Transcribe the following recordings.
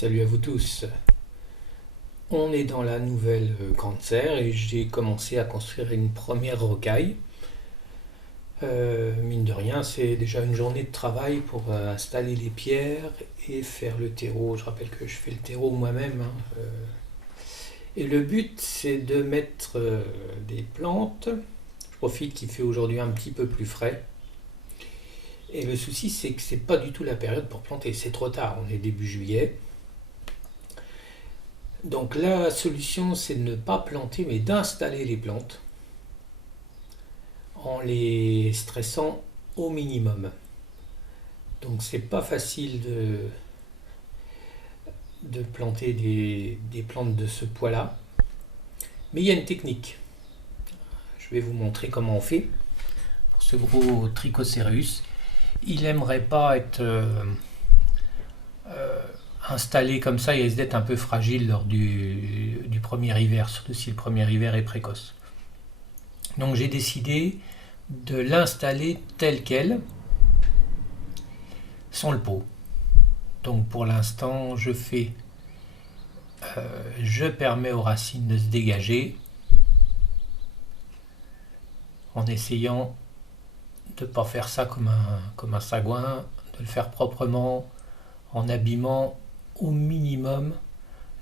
Salut à vous tous. On est dans la nouvelle grande serre et j'ai commencé à construire une première rocaille. Mine de rien, c'est déjà une journée de travail pour installer les pierres et faire le terreau. Je rappelle que je fais le terreau moi-même, hein. Et le but, c'est de mettre des plantes. Je profite qu'il fait aujourd'hui un petit peu plus frais. Et le souci, c'est que c'est pas du tout la période pour planter. C'est trop tard. On est début juillet. Donc la solution, c'est de ne pas planter, mais d'installer les plantes en les stressant au minimum. Donc c'est pas facile de planter des plantes de ce poids-là, mais il y a une technique. Je vais vous montrer comment on fait pour ce gros Trichocereus. Il aimerait pas être euh, installé comme ça, il risque d'être un peu fragile lors du premier hiver, surtout si le premier hiver est précoce. Donc j'ai décidé de l'installer tel quel, sans le pot. Donc pour l'instant, je permets aux racines de se dégager en essayant de ne pas faire ça comme un sagouin, de le faire proprement en abîmant au minimum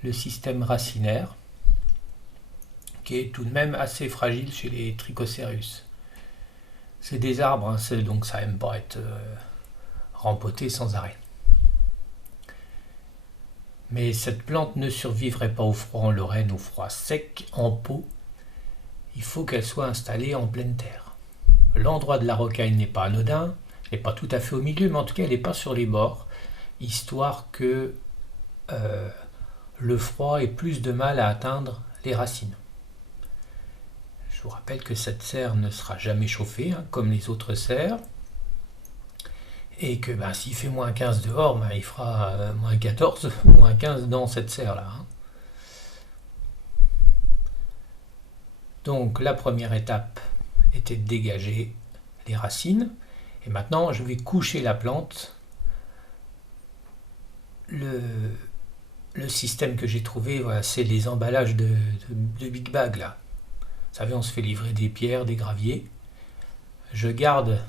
le système racinaire, qui est tout de même assez fragile chez les Trichocereus. C'est des arbres, hein, donc ça aime pas être rempoté sans arrêt. Mais cette plante ne survivrait pas au froid en Lorraine, au froid sec, en pot. Il faut qu'elle soit installée en pleine terre. L'endroit de la rocaille n'est pas anodin, elle n'est pas tout à fait au milieu, mais en tout cas elle n'est pas sur les bords, histoire que euh, le froid ait plus de mal à atteindre les racines. Je vous rappelle que cette serre ne sera jamais chauffée, hein, comme les autres serres, et que s'il fait moins 15 dehors, il fera moins 14 ou moins 15 dans cette serre-là, hein. Donc la première étape était de dégager les racines, et maintenant je vais coucher la plante. Le système que j'ai trouvé, voilà, c'est les emballages de Big Bag là. Vous savez, on se fait livrer des pierres, des graviers. Je garde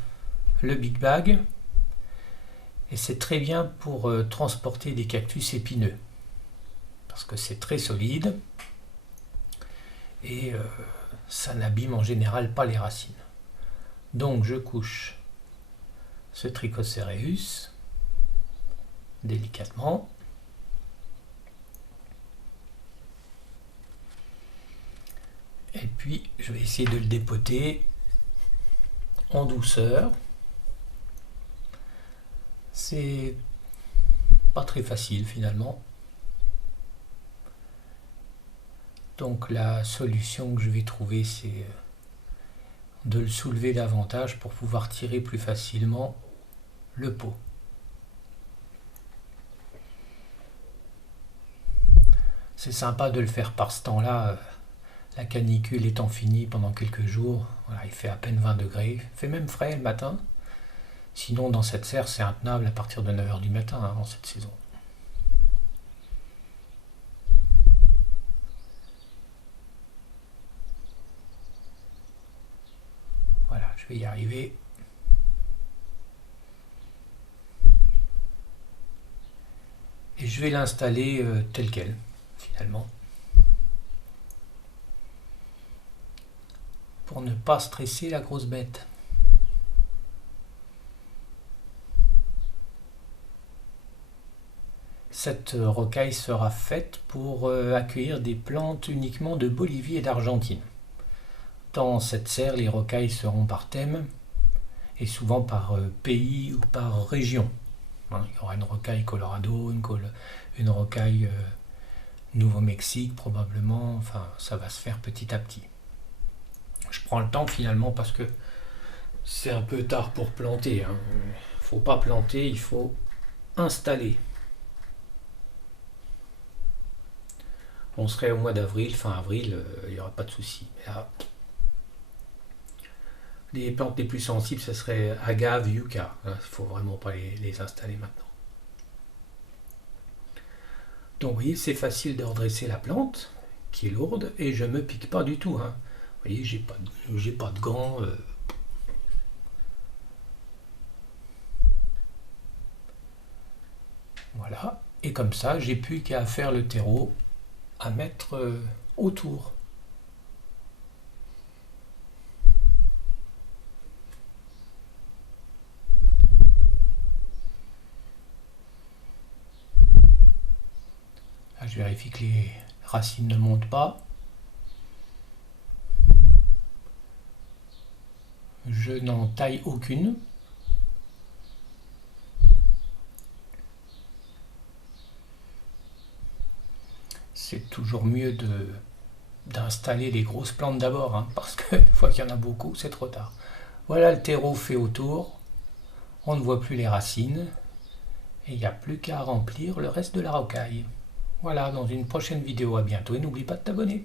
le Big Bag et c'est très bien pour transporter des cactus épineux parce que c'est très solide et ça n'abîme en général pas les racines. Donc je couche ce Trichocereus délicatement. Et puis je vais essayer de le dépoter en douceur. C'est pas très facile finalement. Donc la solution que je vais trouver, c'est de le soulever davantage pour pouvoir tirer plus facilement le pot. C'est sympa de le faire par ce temps-là. La canicule étant finie pendant quelques jours, voilà, il fait à peine 20 degrés, il fait même frais le matin. Sinon, dans cette serre, c'est intenable à partir de 9 heures du matin, hein, en cette saison. Voilà, je vais y arriver. Et je vais l'installer tel quel, finalement. Pour ne pas stresser la grosse bête. Cette rocaille sera faite pour accueillir des plantes uniquement de Bolivie et d'Argentine. Dans cette serre, les rocailles seront par thème et souvent par pays ou par région. Il y aura une rocaille Colorado, une rocaille Nouveau-Mexique probablement, enfin ça va se faire petit à petit. Je prends le temps finalement parce que c'est un peu tard pour planter, hein. Faut pas planter, il faut installer. On serait au mois d'avril, fin avril, il n'y aura pas de souci. Là, les plantes les plus sensibles, ce serait agave, yucca. Il ne faut vraiment pas les installer maintenant. Donc vous voyez, c'est facile de redresser la plante, qui est lourde, et je me pique pas du tout. Hein. Vous voyez, j'ai pas de gants. Voilà. Et comme ça, j'ai plus qu'à faire le terreau à mettre autour. Là, je vérifie que les racines ne montent pas. Je n'en taille aucune. C'est toujours mieux d'installer les grosses plantes d'abord, hein, parce qu'une fois qu'il y en a beaucoup, c'est trop tard. Voilà le terreau fait autour. On ne voit plus les racines. Et il n'y a plus qu'à remplir le reste de la rocaille. Voilà, dans une prochaine vidéo, à bientôt et n'oublie pas de t'abonner.